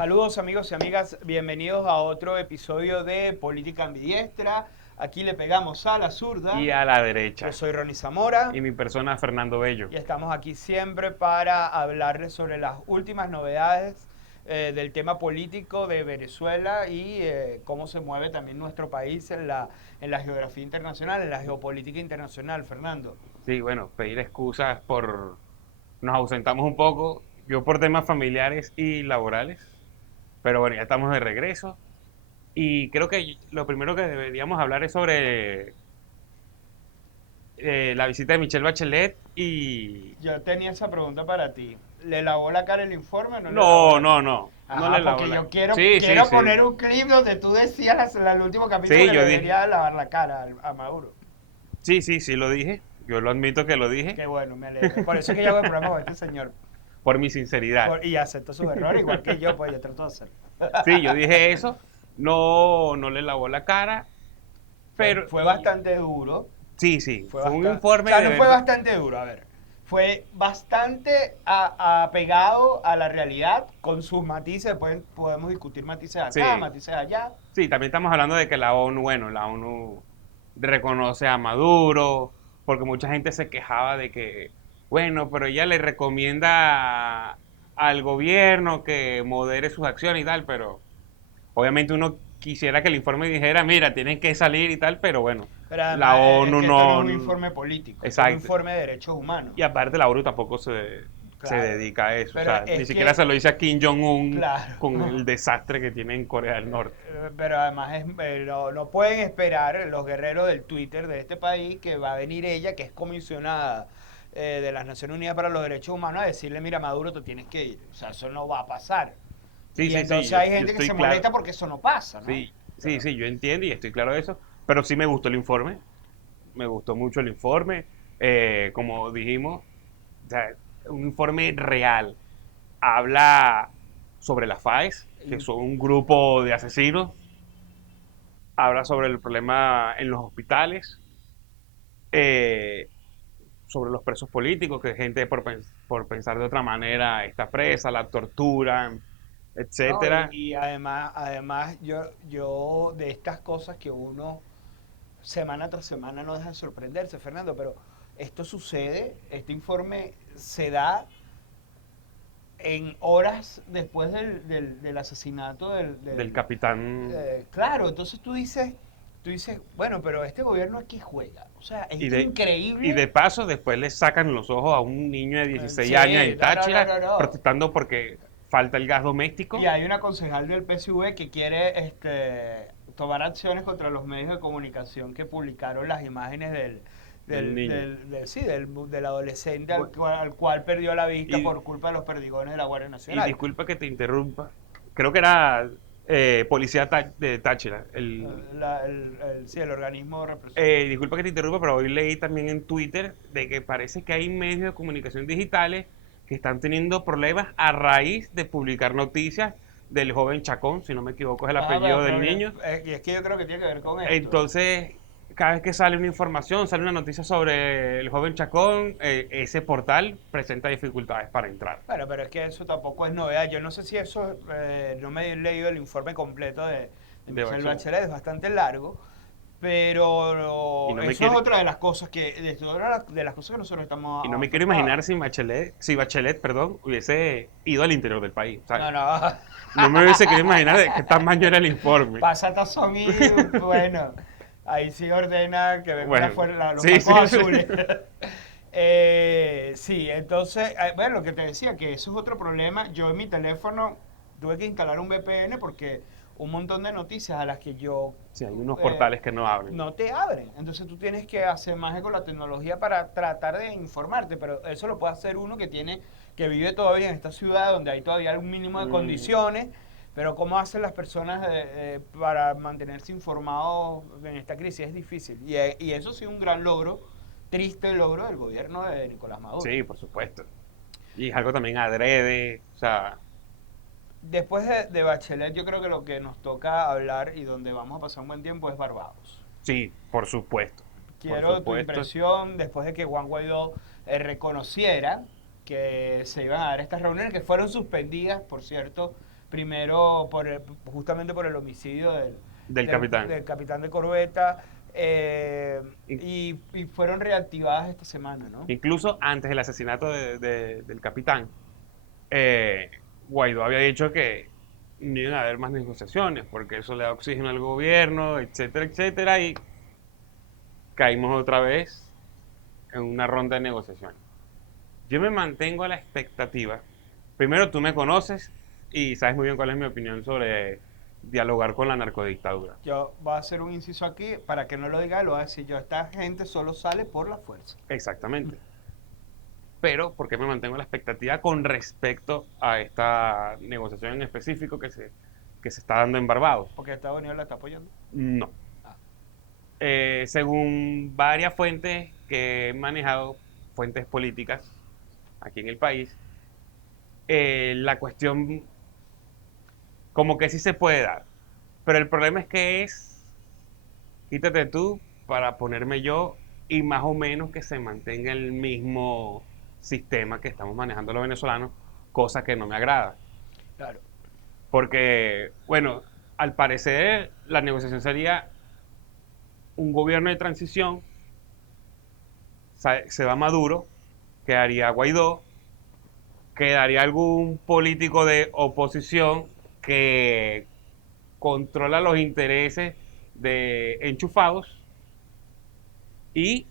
Saludos amigos y amigas, bienvenidos a otro episodio de Política Ambidiestra. Aquí le pegamos a la zurda. Y a la Yo derecha. soy Ronnie Zamora Y mi persona, Fernando Bello. y estamos aquí siempre para hablarles sobre las últimas novedades del tema político de Venezuela y cómo se mueve también nuestro país en la geografía internacional, en la geopolítica internacional, Fernando. Sí, bueno, pedir excusas por... Nos ausentamos un poco, yo por temas familiares y laborales, pero bueno, ya estamos de regreso. Y creo que lo primero que deberíamos hablar es sobre la visita de Michelle Bachelet y... Yo tenía esa pregunta para ti. ¿Le lavó la cara el informe o no le lavó No, la cara? no, no, no le Ajá, lavó porque la... yo quiero, Sí, sí, quiero sí. poner un clip donde tú decías en el último capítulo Sí, que le yo dije... debería lavar la cara a Maduro. Sí, sí, sí lo dije. Yo lo admito que lo dije Qué bueno, me alegra. Por eso es que yo hago el programa con este señor. por mi sinceridad. Y acepto sus errores, igual que yo, pues yo trato de hacerlo. Sí, yo dije eso. No, no le lavó la cara, pero... Fue bastante duro. Sí, sí, Fue fue un bastante. O informe sea, de no fue verdad. bastante duro, a ver. Fue bastante apegado a la realidad, con sus matices. Podemos discutir matices acá, Sí, matices allá. sí, también estamos hablando de que la ONU, bueno, la ONU reconoce a Maduro, porque mucha gente se quejaba de que, bueno, pero ella le recomienda al gobierno que modere sus acciones y tal, pero obviamente uno quisiera que el informe dijera, mira, tienen que salir y tal, pero bueno, Pero la además es ONU que esto no es no, un informe político, esto es un exacto. informe de derechos humanos. Y aparte la ONU tampoco se Claro. dedica a eso, o Pero sea, ni es siquiera que, se lo dice a Kim Jong-un claro. con el desastre que tiene en Corea del Norte. Pero además no pueden esperar los guerreros del Twitter de este país que va a venir ella, que es comisionada de las Naciones Unidas para los Derechos Humanos, a decirle, mira Maduro, tú tienes que ir. O sea, eso no va a pasar. Sí, Y sí, sí, entonces yo, hay yo gente que estoy se claro. molesta porque eso no pasa, ¿no? Sí, sí, Pero, sí, yo entiendo y estoy claro de eso, pero sí me gustó el informe, me gustó mucho el informe, como dijimos, o sea, un informe real, habla sobre las FAES, que y- son un grupo de asesinos, habla sobre el problema en los hospitales, eh, sobre los presos políticos, que gente por pensar de otra manera está presa, la tortura, no, etcétera. y además yo de estas cosas que uno semana tras semana no deja de sorprenderse, Fernando, pero esto sucede, este informe se da en horas después del asesinato Del capitán claro, entonces tú dices, bueno, pero este gobierno aquí juega. O sea, y es de, y increíble. de paso después le sacan los ojos a un niño de 16 años Sí, en no, no, no, Táchira no, no. protestando porque falta el gas Y doméstico hay una concejal del PSV que quiere tomar acciones contra los medios de comunicación que publicaron las imágenes del niño. sí, del adolescente al Bu- cual perdió la vista Y, por culpa de los perdigones de la Guardia y Nacional. disculpa que te interrumpa, creo que era policía de Táchira. Sí, el organismo represor. Disculpa que te interrumpa, pero hoy leí también en Twitter de que parece que hay medios de comunicación digitales que están teniendo problemas a raíz de publicar noticias del joven Chacón, si no me equivoco es el Ajá, apellido del pero niño. y es que yo creo que tiene que ver con esto. Entonces, cada vez que sale una información, sale una noticia sobre el joven Chacón, ese portal presenta dificultades para entrar. Bueno, pero es que eso tampoco es novedad. Yo no sé si eso, no me he leído el informe completo de De Michelle Bachelet. Bachelet, es bastante largo, pero Y no me eso es quiere, otra de las cosas de las cosas que nosotros estamos y no me quiero imaginar afectados. si Bachelet, perdón, hubiese ido al interior del país. O No, sea, no, no me hubiese querido imaginar de qué tamaño era el informe. pasa tazón y bueno, ahí sí ordena que vengan Bueno, los sí, sí. tacos azules. Sí, entonces, bueno, lo que te decía, que eso es otro problema. Yo en mi teléfono tuve que instalar un VPN porque un montón de noticias a las que yo Sí, hay unos eh, portales que no abren. no te abren. Entonces tú tienes que hacer más con la tecnología para tratar de informarte, pero eso lo puede hacer uno que vive todavía en esta ciudad donde hay todavía un mínimo de Mm, condiciones. Pero ¿cómo hacen las personas para mantenerse informados en esta crisis? Es difícil. Y eso sí es un gran logro, triste logro del gobierno de Nicolás Maduro. sí, por supuesto. Y es algo también adrede, o sea, Después de Bachelet, yo creo que lo que nos toca hablar y donde vamos a pasar un buen tiempo es Barbados. sí, por supuesto, por Quiero tu supuesto. impresión después de que Juan Guaidó reconociera que se iban a dar estas reuniones, que fueron suspendidas, por cierto, primero justamente por el homicidio Del capitán. del capitán de corbeta, In- y fueron reactivadas esta semana, ¿no? Incluso antes del asesinato del capitán, eh, Guaidó había dicho que no iban a haber más negociaciones porque eso le da oxígeno al gobierno, etcétera, etcétera, y caímos otra vez en una ronda de negociaciones. Yo me mantengo a la expectativa. Primero, tú me conoces y sabes muy bien cuál es mi opinión sobre dialogar con la narcodictadura. Yo voy a hacer un inciso aquí, para que no lo diga, lo voy a decir yo, esta gente solo sale por la fuerza. Exactamente. Pero, ¿por qué me mantengo a la expectativa con respecto a esta negociación en específico que se está dando en Barbados? Porque Estados Unidos la está apoyando. No. Ah, Según varias fuentes que he manejado, fuentes políticas aquí en el país, la cuestión como que sí se puede dar. Pero el problema es que quítate tú para ponerme yo y más o menos que se mantenga el mismo sistema que estamos manejando los venezolanos, cosa que no me agrada. claro. Porque, bueno, al parecer la negociación sería un gobierno de transición, se va Maduro, quedaría Guaidó, quedaría algún político de oposición que controla los intereses de enchufados y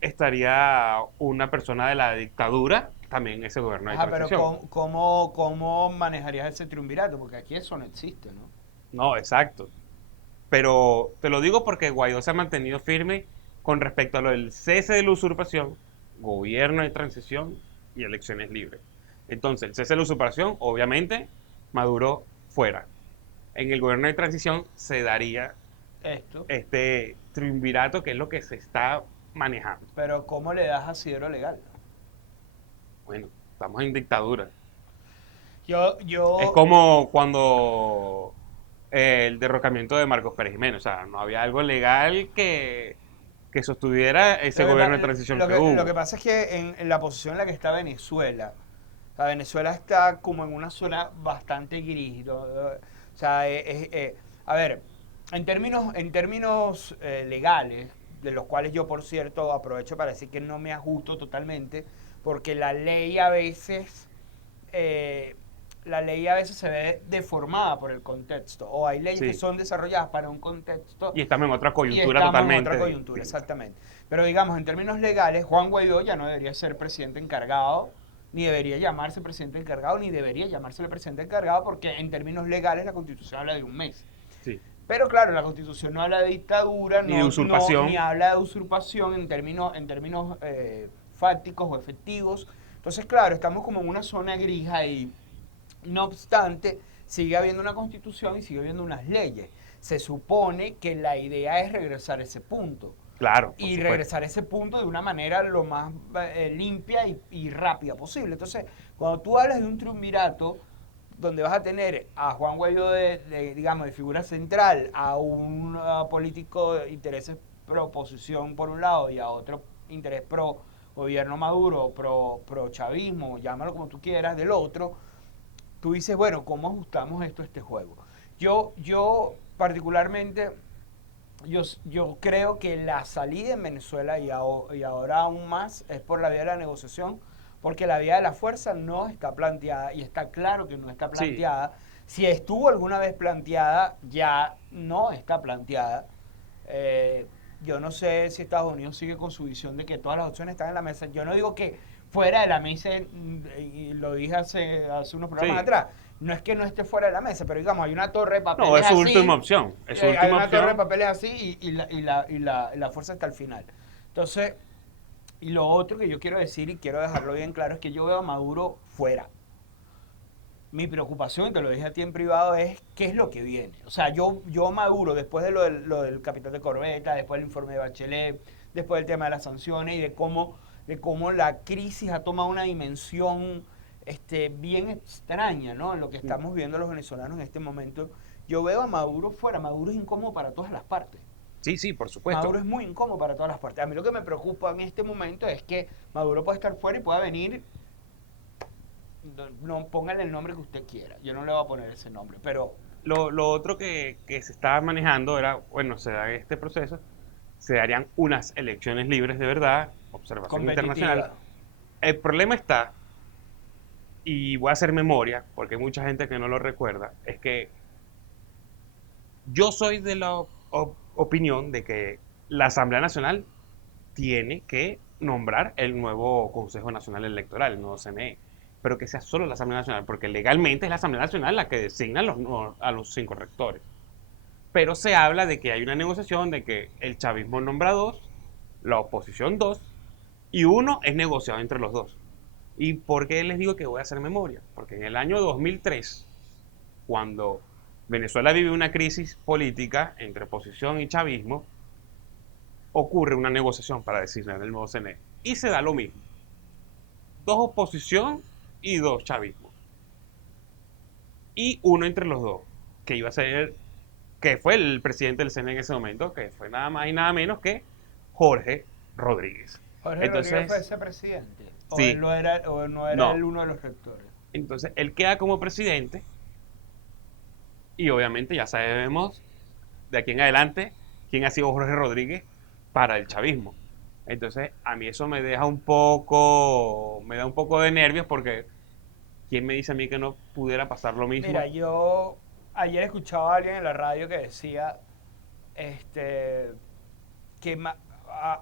estaría una persona de la dictadura también en ese gobierno de Ajá, pero transición. ¿cómo manejarías ese triunvirato? Porque aquí eso no existe, ¿no? No, exacto. Pero te lo digo porque Guaidó se ha mantenido firme con respecto a lo del cese de la usurpación, gobierno de transición y elecciones libres. Entonces, el cese de la usurpación, obviamente, Maduro fuera. En el gobierno de transición se daría Esto. este triunvirato que es lo que se está manejando. Pero ¿cómo le das asidero legal? Bueno, estamos en dictadura. Yo, Es yo, como cuando el derrocamiento de Marcos Pérez Jiménez, o sea, no había algo legal que sostuviera ese Lo que, gobierno de transición que lo que hubo. pasa es que en la posición en la que está Venezuela, o sea, Venezuela está como en una zona bastante gris, ¿no? O sea, a ver, en términos legales, de los cuales yo, por cierto, aprovecho para decir que no me ajusto totalmente, porque eh, la ley a veces se ve deformada por el contexto, o hay leyes que Sí. son desarrolladas para un contexto Y estamos en otra y coyuntura estamos en totalmente otra coyuntura, distinta. exactamente. Pero digamos, en términos legales, Juan Guaidó ya no debería ser presidente encargado, ni debería llamarse presidente encargado, ni debería llamarse el presidente encargado, porque en términos legales la Constitución habla de un mes. Sí. Pero claro, la Constitución no habla de dictadura, Ni de usurpación. ni habla de usurpación en términos fácticos o efectivos. Entonces, claro, estamos como en una zona gris ahí. No obstante, sigue habiendo una constitución y sigue habiendo unas leyes. Se supone que la idea es regresar a ese punto. Claro, por Y supuesto. regresar a ese punto de una manera lo más limpia y rápida posible. Entonces, cuando tú hablas de un triunvirato, donde vas a tener a Juan Guaidó digamos, de figura central, a un político de intereses pro oposición por un lado y a otro interés pro gobierno Maduro, pro chavismo, llámalo como tú quieras, del otro, tú dices, bueno, ¿cómo ajustamos esto a este juego? Yo particularmente, yo creo que la salida en Venezuela y ahora aún más es por la vía de la negociación, porque la vía de la fuerza no está planteada y está claro que no está Sí, planteada. Si estuvo alguna vez planteada, ya no está planteada. Eh, yo no sé si Estados Unidos sigue con su visión de que todas las opciones están en la mesa. Yo no digo que fuera de la mesa, y lo dije hace unos programas sí. atrás, no es que no esté fuera de la mesa, pero digamos, hay una torre de No, papeles es su última así, opción. Es su hay última una torre de opción. papeles así y la fuerza está al final. Entonces, y lo otro que yo quiero decir y quiero dejarlo bien claro es que yo veo a Maduro fuera. Mi preocupación, y te lo dije a ti en privado, es qué es lo que viene. O sea, yo Maduro, después de lo del capitán de corbeta, después del informe de Bachelet, después del tema de las sanciones y de cómo la crisis ha tomado una dimensión bien extraña, ¿no? En lo que estamos viendo los venezolanos en este momento, yo veo a Maduro fuera. Maduro es incómodo para todas las partes. Sí, sí, por supuesto. Maduro es muy incómodo para todas las partes. A mí lo que me preocupa en este momento es que Maduro puede estar fuera y pueda venir no póngale el nombre que usted quiera. Yo no le voy a poner ese nombre, pero Lo otro que se estaba manejando era, bueno, se da este proceso, se darían unas elecciones libres de verdad, observación internacional. competitiva. El problema está, y voy a hacer memoria, porque hay mucha gente que no lo recuerda, es que yo soy de la opinión de que la Asamblea Nacional tiene que nombrar el nuevo Consejo Nacional Electoral, el nuevo CNE, pero que sea solo la Asamblea Nacional, porque legalmente es la Asamblea Nacional la que designa a los 5 rectores. Pero se habla de que hay una negociación, de que el chavismo nombra 2, la oposición 2, y uno es negociado entre los dos. ¿Y por qué les digo que voy a hacer memoria? Porque en el año 2003, cuando Venezuela vive una crisis política entre oposición y chavismo, ocurre una negociación para designar el nuevo CNE. Y se da lo mismo. 2 oposición y 2 chavismo. Y uno entre los dos, que iba a ser, que fue el presidente del CNE en ese momento, que fue nada más y nada menos que Jorge Rodríguez. Jorge Rodríguez fue Entonces, ese presidente. O sí, él no era, o no era no. él uno de los rectores. Entonces, él queda como presidente y obviamente ya sabemos de aquí en adelante quién ha sido Jorge Rodríguez para el chavismo. Entonces, a mí eso me da un poco de nervios porque ¿quién me dice a mí que no pudiera pasar lo mismo? Mira, yo ayer escuchaba a alguien en la radio que decía este, que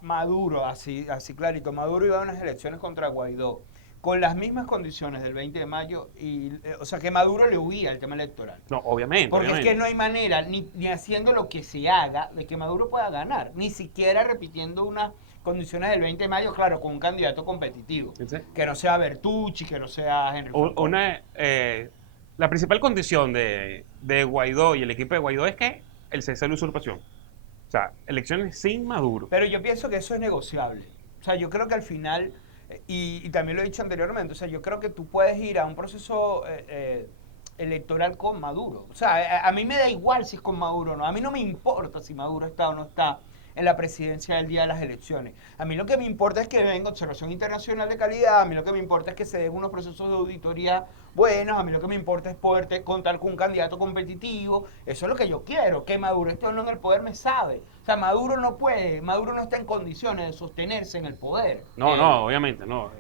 Maduro, así clarito, Maduro iba a unas elecciones contra Guaidó con las mismas condiciones del 20 de mayo, o sea, que Maduro le huía al tema electoral. No, obviamente, Porque obviamente. es que no hay manera, ni haciendo lo que se haga, de que Maduro pueda ganar, ni siquiera repitiendo unas condiciones del 20 de mayo, claro, con un candidato competitivo, Entonces, que no sea Bertucci, que no sea Henry Falcón. la principal condición de Guaidó y el equipo de Guaidó es que el cese de la usurpación. O sea, elecciones sin Maduro. Pero yo pienso que eso es negociable. O sea, yo creo que al final, y también lo he dicho anteriormente, o sea, yo creo que tú puedes ir a un proceso electoral con Maduro. O sea, a mí me da igual si es con Maduro o no. A mí no me importa si Maduro está o no está en la presidencia del día de las elecciones. A mí lo que me importa es que venga observación internacional de calidad, a mí lo que me importa es que se den unos procesos de auditoría buenos, a mí lo que me importa es poder contar con un candidato competitivo, eso es lo que yo quiero, que Maduro esté o no en el poder me sabe. O sea, Maduro no puede, Maduro no está en condiciones de sostenerse en el poder. No, no, obviamente, no.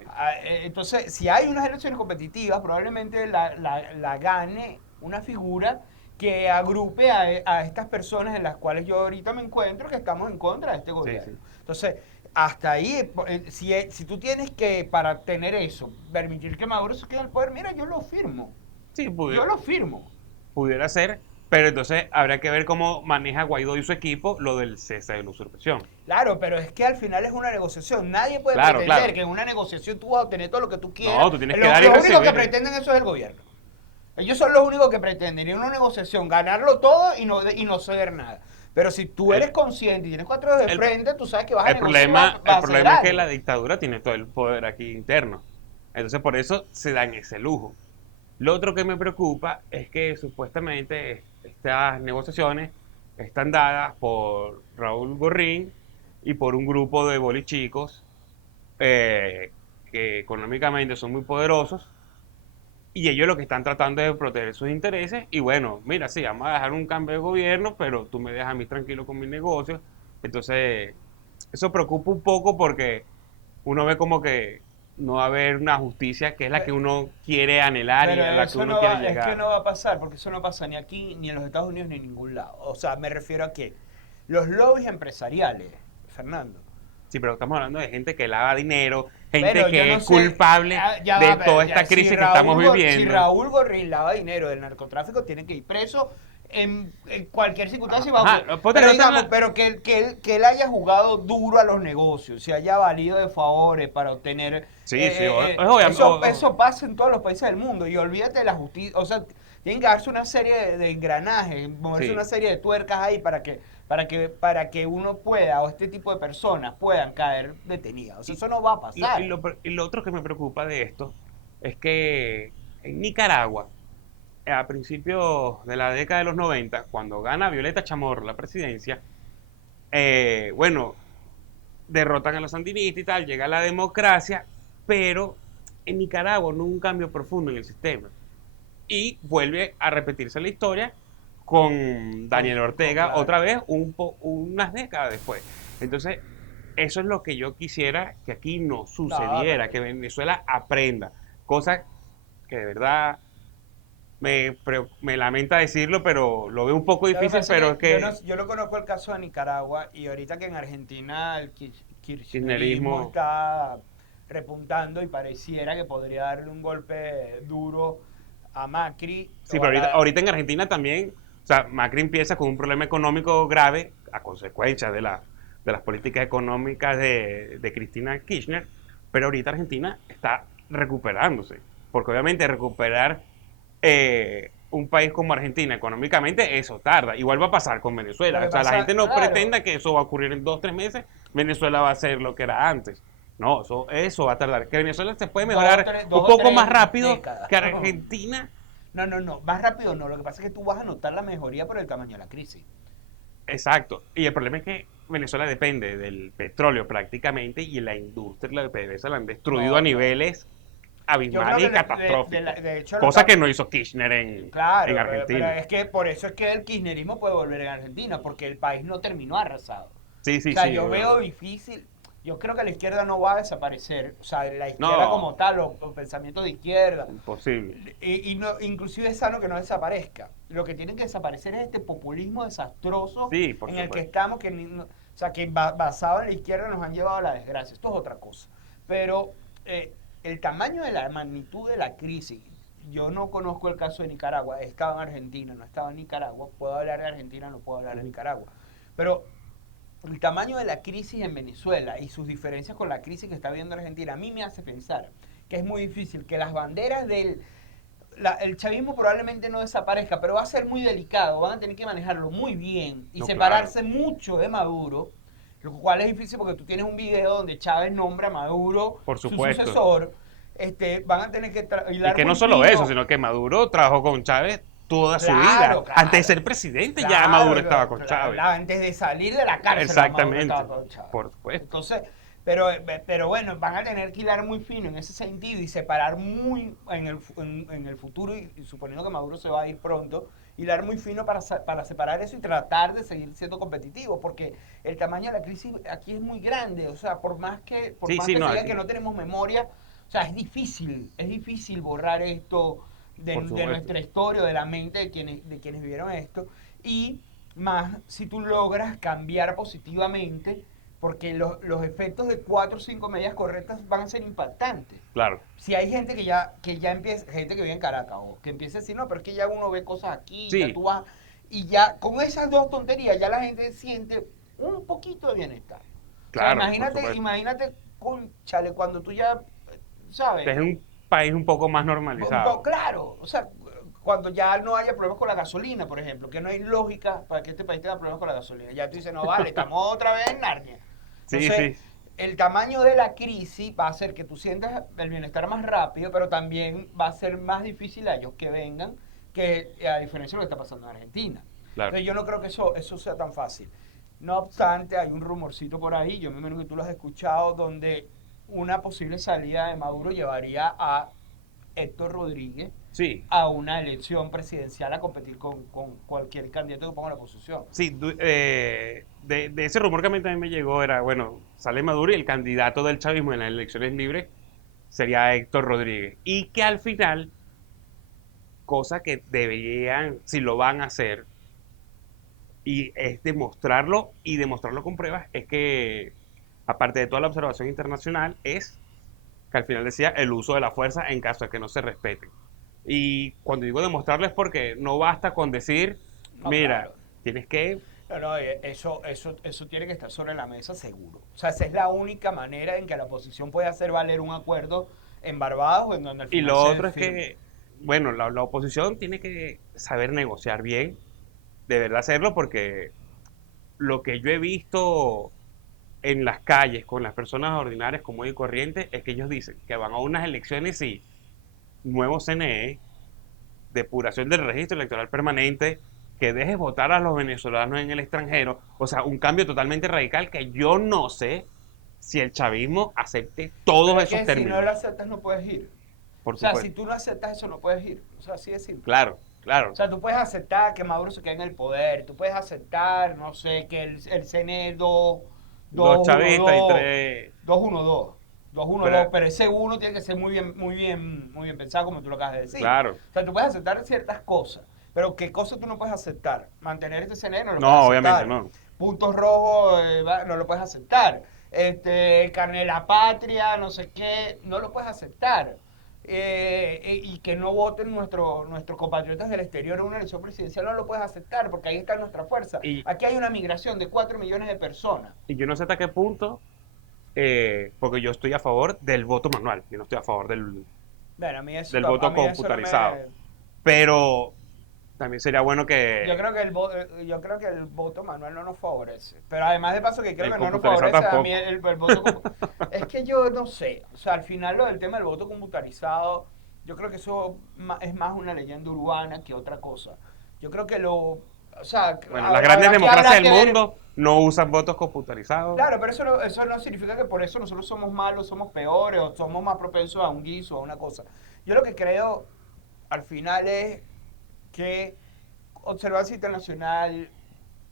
Entonces, si hay unas elecciones competitivas, probablemente la gane una figura que agrupe a estas personas en las cuales yo ahorita me encuentro que estamos en contra de este gobierno. Sí. Entonces, hasta ahí, si tú tienes que, para tener eso, permitir que Maduro se quede en el poder, mira, yo lo firmo. Sí, Yo lo firmo. pudiera ser, pero entonces habría que ver cómo maneja Guaidó y su equipo lo del cese de la usurpación. Claro, pero es que al final es una negociación. Nadie puede Claro, pretender claro. que en una negociación tú vas a obtener todo lo que tú quieras. No, tú tienes que Lo dar y único que recibir. pretenden eso es el gobierno. Ellos son los únicos que pretenden en una negociación ganarlo todo y no ceder nada. Pero si tú eres consciente y tienes 4 dedos de el- frente, tú sabes que vas a El negociar. problema, vas a el problema hacer es que algo. la dictadura tiene todo el poder aquí interno. Entonces por eso se dan ese lujo. Lo otro que me preocupa es que supuestamente estas negociaciones están dadas por Raúl Gorrín y por un grupo de bolichicos que económicamente son muy poderosos y ellos lo que están tratando es de proteger sus intereses y bueno, mira, sí, vamos a dejar un cambio de gobierno, pero tú me dejas a mí tranquilo con mis negocios. Entonces, eso preocupa un poco porque uno ve como que no va a haber una justicia que es la que uno quiere anhelar y Pero a la que eso uno no quiere va, es que llegar. no va a pasar, porque eso no pasa ni aquí, ni en los Estados Unidos, ni en ningún lado. O sea, me refiero a que los lobbies empresariales, Fernando. Sí, pero estamos hablando de gente que lava dinero, gente Pero yo que no es sé, culpable ya de va, pero toda ya, esta si crisis que Raúl estamos Si viviendo. Raúl Gorrín lava dinero del narcotráfico, tiene que ir preso en cualquier circunstancia. Pero, digamos, pero que él haya jugado duro a los negocios, se haya valido de favores para obtener... Sí, sí, es obvio. Eso pasa en todos los países del mundo. Y olvídate de la justicia. O sea, tienen que darse una serie de engranajes, moverse Sí. una serie de tuercas ahí para que uno pueda, o este tipo de personas puedan caer detenidas. O sea, eso no va a pasar. Y lo otro que me preocupa de esto es que en Nicaragua, a principios de la década de los 90, cuando gana Violeta Chamorro la presidencia, bueno, derrotan a los sandinistas y tal, llega la democracia, pero En Nicaragua no hubo un cambio profundo en el sistema. Y vuelve a repetirse la historia con Daniel Ortega Claro. otra vez unas décadas después. Entonces, eso es lo que yo quisiera que aquí no No, sucediera, que Venezuela aprenda. Cosa que de verdad me lamenta decirlo, pero lo veo un poco lo que difícil, pasa pero es es que que yo no conozco el caso de Nicaragua y ahorita que en Argentina el kirchnerismo kirchnerismo. está repuntando y pareciera que podría darle un golpe duro a Macri. Sí, pero ahorita, Ojalá, ahorita en Argentina también, o sea, Macri empieza con un problema económico grave a consecuencia de las políticas económicas de Cristina Kirchner, pero ahorita Argentina está recuperándose, porque obviamente recuperar un país como Argentina económicamente, eso tarda. Igual va a pasar con lo Venezuela. que O sea, la pasa, gente no claro, pretenda que eso va a ocurrir en 2 o 3 meses, Venezuela va a ser lo que era antes. No, eso va a tardar. Que Venezuela se puede mejorar un dos o poco más tres rápido décadas. que Argentina. No, no, no, más rápido no. Lo que pasa es que tú vas a notar la mejoría por el tamaño de la crisis. Exacto. Y el problema es que Venezuela depende del petróleo prácticamente y la industria de PDVSA la han destruido a No, claro. niveles Yo creo abismales que y catastróficos. de hecho Cosa que no hizo Kirchner en claro, pero Argentina. es que por eso es que el kirchnerismo puede volver en Argentina, porque el país no terminó arrasado. Sí, O sí, sea, sí, yo veo obviamente. difícil, yo creo que la izquierda no va a desaparecer, o sea, la izquierda No, como tal, los pensamientos de izquierda, imposible. y no, inclusive es sano que no desaparezca. Lo que tienen que desaparecer es este populismo desastroso Sí, por en el que supuesto. estamos, o sea, que basado en la izquierda nos han llevado a la desgracia. Esto es otra cosa. Pero el tamaño de la magnitud de la crisis, yo no conozco el caso de Nicaragua, he estado en Argentina, no he estado en Nicaragua, puedo hablar de Argentina, no puedo hablar de Nicaragua. Pero el tamaño de la crisis en Venezuela y sus diferencias con la crisis que está viendo Argentina, a mí me hace pensar que es muy difícil que las banderas el chavismo probablemente no desaparezca, pero va a ser muy delicado, van a tener que manejarlo muy bien y No, claro. separarse mucho de Maduro, lo cual es difícil porque tú tienes un video donde Chávez nombra a Maduro Por su supuesto. sucesor, van a tener que Y hilar que no muy solo eso, fino. sino que Maduro trabajó con Chávez toda su vida. Claro, Antes de claro. ser presidente ya Maduro estaba Claro, con Chávez. antes de salir de la cárcel, Maduro Exactamente. estaba con Chávez. Por supuesto. Entonces, pero bueno, van a tener que hilar muy fino en ese sentido y separar muy en el futuro, y suponiendo que Maduro se va a ir pronto, hilar muy fino para separar eso y tratar de seguir siendo competitivo, porque el tamaño de la crisis aquí es muy grande. O sea, por Sí, más sí, que no, se diga que aquí. no tenemos memoria, o sea, es difícil borrar esto Por de supuesto. nuestra historia, de la mente de quienes vivieron esto, y más si tú logras cambiar positivamente, porque los efectos de 4 o 5 medidas correctas van a ser impactantes. Claro. Si hay gente que ya empieza, gente que vive en Caracas, o que empieza a decir, no, pero es que ya uno ve cosas aquí, ya Sí, tú vas, y ya con esas dos tonterías ya la gente siente un poquito de bienestar. O sea, claro, por supuesto. imagínate, chale, cuando tú ya, ¿sabes? Es un país un poco más normalizado. Claro, o sea, cuando ya no haya problemas con la gasolina, por ejemplo, que no hay lógica para que este país tenga problemas con la gasolina. Ya tú dices, no vale, estamos otra vez en Narnia. Sí, Entonces, sí. el tamaño de la crisis va a hacer que tú sientas el bienestar más rápido, pero también va a ser más difícil a ellos que vengan, que a diferencia de lo que está pasando en Argentina. Claro. Entonces, yo no creo que eso sea tan fácil. No obstante, hay un rumorcito por ahí, yo me imagino que tú lo has escuchado, donde una posible salida de Maduro llevaría a Héctor Rodríguez Sí, a una elección presidencial a competir con cualquier candidato que ponga la oposición. sí. De ese rumor que a mí también me llegó era, bueno, sale Maduro y el candidato del chavismo en las elecciones libres sería Héctor Rodríguez. Y que al final, cosa que deberían, si lo van a hacer, y es demostrarlo y demostrarlo con pruebas, es que, aparte de toda la observación internacional, es que al final decía el uso de la fuerza en caso de que no se respeten. Y cuando digo demostrarlo es porque no basta con decir, No, mira, claro. tienes que... No, no, eso tiene que estar sobre la mesa seguro. O sea, esa es la única manera en que la oposición puede hacer valer un acuerdo en Barbados, en donde al Y final lo se otro es firme. que, bueno, la oposición tiene que saber negociar bien, de verdad hacerlo, porque lo que yo he visto en las calles con las personas ordinarias común y corriente es que ellos dicen que van a unas elecciones y nuevo CNE, depuración del registro electoral permanente, que dejes votar a los venezolanos en el extranjero, o sea, un cambio totalmente radical que yo no sé si el chavismo acepte todos Pero es esos que si no términos. lo aceptas no puedes ir. Por O sea, supuesto. si tú no aceptas eso no puedes ir. O sea, así de simple. Claro, claro. O sea, tú puedes aceptar que Maduro se quede en el poder, tú puedes aceptar, no sé, que el CNE Dos chavistas y 212, tres. 212, 212, Pero, pero ese uno tiene que ser muy bien pensado, como tú lo acabas de decir. claro. O sea, tú puedes aceptar ciertas cosas, pero ¿qué cosas tú no puedes aceptar? Mantener este CNE no lo puedes No, obviamente aceptar. no. Puntos rojos no lo puedes aceptar. Carne de la patria, no sé qué, no lo puedes aceptar. Y que no voten nuestros compatriotas del exterior en una elección presidencial, no lo puedes aceptar porque ahí está nuestra fuerza. Y, Aquí hay una migración de 4 millones de personas. y yo no sé hasta qué punto, porque yo estoy a favor del voto manual, yo no estoy a favor Bueno, del a voto mí eso no computarizado. me... Pero también sería bueno Yo que creo que yo creo que el voto manual no nos favorece. Pero además de paso que creo el que no nos computarizado favorece a mí tampoco. el voto es que yo no sé. O sea, al final lo del tema del voto computarizado, yo creo que eso es más una leyenda urbana que otra cosa. Yo creo que o sea, Bueno, las grandes aquí democracias habrá del que ver. mundo no usan votos computarizados. Claro, pero eso no significa que por eso nosotros somos malos, somos peores o somos más propensos a un guiso, a una cosa. Yo lo que creo al final es que observancia internacional,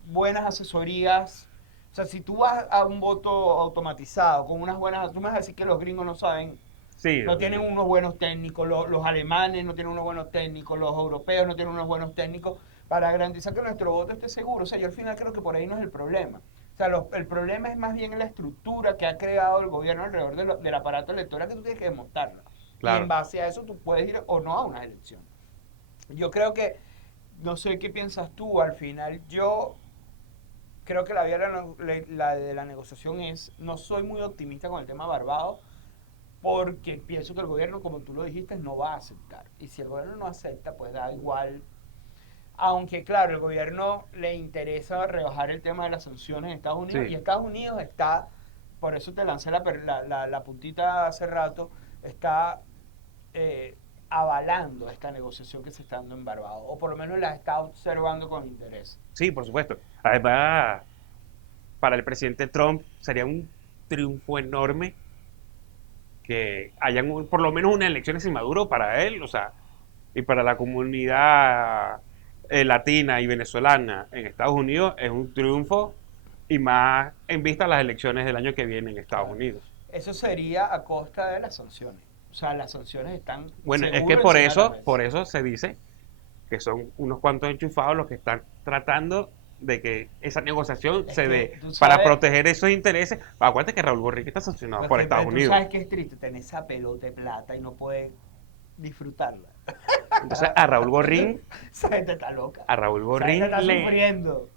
buenas asesorías. O sea, si tú vas a un voto automatizado con unas buenas, tú me vas a decir que los gringos no saben, Sí, no tienen unos buenos técnicos, los alemanes no tienen unos buenos técnicos, los europeos no tienen unos buenos técnicos para garantizar que nuestro voto esté seguro. O sea, yo al final creo que por ahí no es el problema. O sea, el problema es más bien la estructura que ha creado el gobierno alrededor del aparato electoral que tú tienes que desmontarla. Y en claro. base a eso tú puedes ir o no a unas elecciones. Yo creo que, no sé qué piensas tú, al final yo creo que la vía de la negociación es, no soy muy optimista con el tema Barbados, porque pienso que el gobierno, como tú lo dijiste, no va a aceptar. Y si el gobierno no acepta, pues da igual. Aunque claro, el gobierno le interesa rebajar el tema de las sanciones en Estados Unidos, y Sí, Estados Unidos está, por eso te lancé la puntita hace rato, está avalando esta negociación que se está dando en Barbados, o por lo menos la está observando con interés. sí, por supuesto. Además, para el presidente Trump sería un triunfo enorme que hayan por lo menos unas elecciones sin Maduro para él, o sea, y para la comunidad latina y venezolana en Estados Unidos es un triunfo y más en vista a las elecciones del año que viene en Estados Claro. Unidos. Eso sería a costa de las sanciones. O sea, las sanciones están Bueno, es que seguro encima de la mesa. por eso se dice que son unos cuantos enchufados los que están tratando de que esa negociación Es se que dé tú para sabes, proteger esos intereses. Acuérdate que Raúl Borrique está sancionado por Estados tú Unidos. sabes que es triste tener esa pelota de plata y no poder disfrutarla. Entonces a Raúl Borrín, Esa gente está loca. a Raúl Esa gente Borrín está le, sufriendo.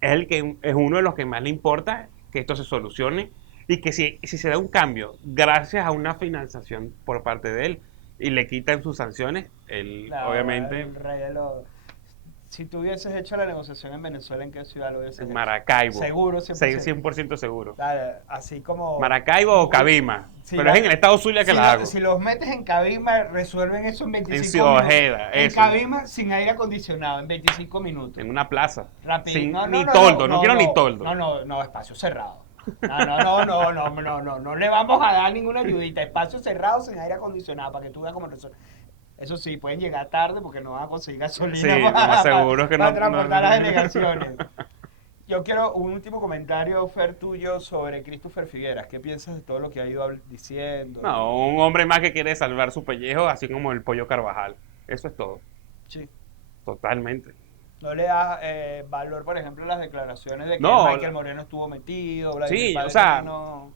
es el que es uno de los que más le importa que esto se solucione y que si se da un cambio gracias a una financiación por parte de él y le quitan sus sanciones, él No, obviamente el rey de los... Si tú hubieses hecho la negociación en Venezuela, ¿en qué ciudad lo hubieses en hecho? Maracaibo, Seguro, 100%. 100% seguro. Dale, así como... Maracaibo o Cabima, Si, pero es en el estado Zulia que la hago. si los metes en Cabima, resuelven eso en En 25 Ciudad minutos. Ojeda, En eso, Cabima, sin aire acondicionado, en 25 minutos. en una plaza, Rápido. sin No, no, ni no, no, toldo, no no, quiero ni no, toldo. no, no, no, espacio cerrado. No, no, no, no, no, no, no, no le vamos a dar ninguna ayudita. Espacio cerrado sin aire acondicionado para que tú veas cómo resuelve. Eso sí, pueden llegar tarde porque no van a conseguir gasolina Sí, lo más seguro es que no, transportar las delegaciones. Yo quiero un último comentario, Fer, tuyo sobre Christopher Figueras. ¿Qué piensas de todo lo que ha ido diciendo? No, un hombre más que quiere salvar su pellejo, así como el pollo Carvajal. Eso es todo, Sí. totalmente. ¿No le das valor, por ejemplo, a las declaraciones de que No, Michael Moreno estuvo metido, Vladimir sí, o Padrino sea, no?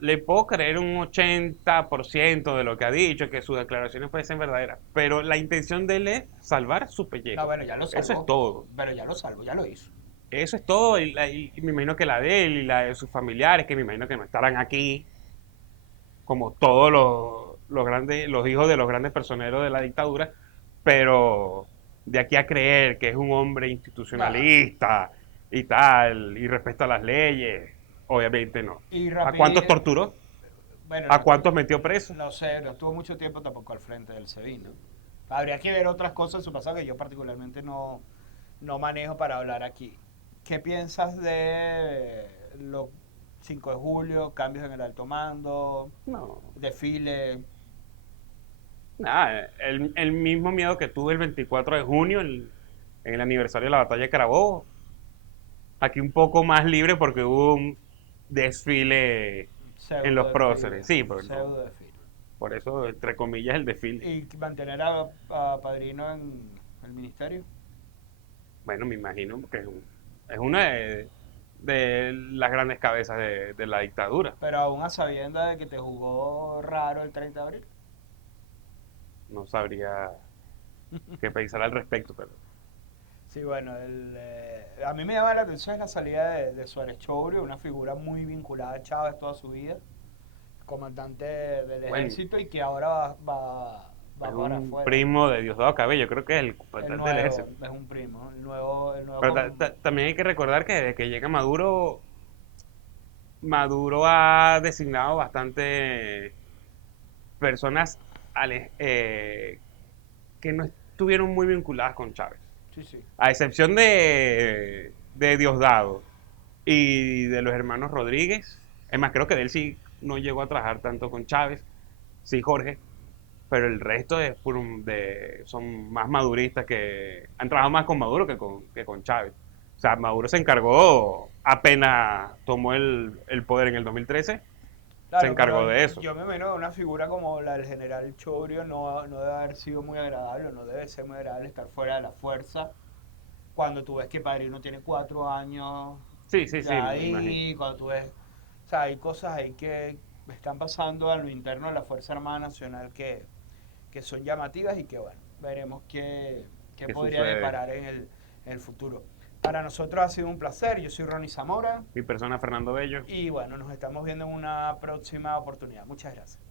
le puedo creer un 80% de lo que ha dicho, que sus declaraciones pueden ser verdaderas, pero la intención de él es salvar su No, pellejo. bueno, ya lo Eso es salvó. todo. Pero ya lo salvó, ya lo hizo. Eso es todo. Y me imagino que la de él y la de sus familiares, que me imagino que no estarán aquí, como todos los grandes, los hijos de los grandes personeros de la dictadura, pero de aquí a creer que es un hombre No. institucionalista y tal, y respeta las leyes, obviamente no. Y ¿A cuántos rapidito, torturó? bueno, ¿A cuántos metió presos? no sé, no estuvo mucho tiempo tampoco al frente del SEBIN, ¿no? Habría que ver otras cosas en su pasado que yo particularmente no manejo para hablar aquí. ¿Qué piensas de 5 de julio, cambios en el alto mando, No, desfile. nada, el mismo miedo que tuve el 24 de junio, en el aniversario de la batalla de Carabobo. Aquí un poco más libre porque hubo un desfile en Pseudo los desfile, próceres. Sí, pero no, pseudo desfile. por eso, entre comillas, el desfile. Y mantener a Padrino en el ministerio. Bueno, me imagino que es una de las grandes cabezas de la dictadura. Pero aún a sabiendas de que te jugó raro el 30 de abril. No sabría qué pensar al respecto, pero Sí, bueno, a mí me llama la atención la salida de Suárez Chobre, una figura muy vinculada a Chávez toda su vida, comandante del bueno, ejército y que ahora es va para un afuera. primo de Diosdado Cabello, creo que es el El comandante del nuevo, ejército. es un primo, el nuevo Pero también hay que recordar que desde que llega Maduro, Maduro ha designado bastante personas que no estuvieron muy vinculadas con Chávez. Sí, sí. A excepción de Diosdado y de los hermanos Rodríguez. Es más, creo que de él sí no llegó a trabajar tanto con Chávez, sí Jorge, pero el resto son más maduristas que han trabajado más con Maduro que con Chávez. O sea, Maduro se encargó, apenas tomó el poder en el 2013, se Claro, pero encargó de eso. yo me imagino una figura como la del general Chobrio no debe haber sido muy agradable, no debe ser muy agradable estar fuera de la fuerza cuando tú ves que Padrino tiene 4 años Sí, sí, sí, ya me imagino. ahí, cuando tú ves, o sea, hay cosas ahí que están pasando a lo interno de la Fuerza Armada Nacional que son llamativas y que bueno, veremos qué ¿Qué podría sucede? deparar en el futuro. Para nosotros ha sido un placer, yo soy Ronnie Zamora Mi persona, Fernando Bello. y bueno, nos estamos viendo en una próxima oportunidad. Muchas gracias.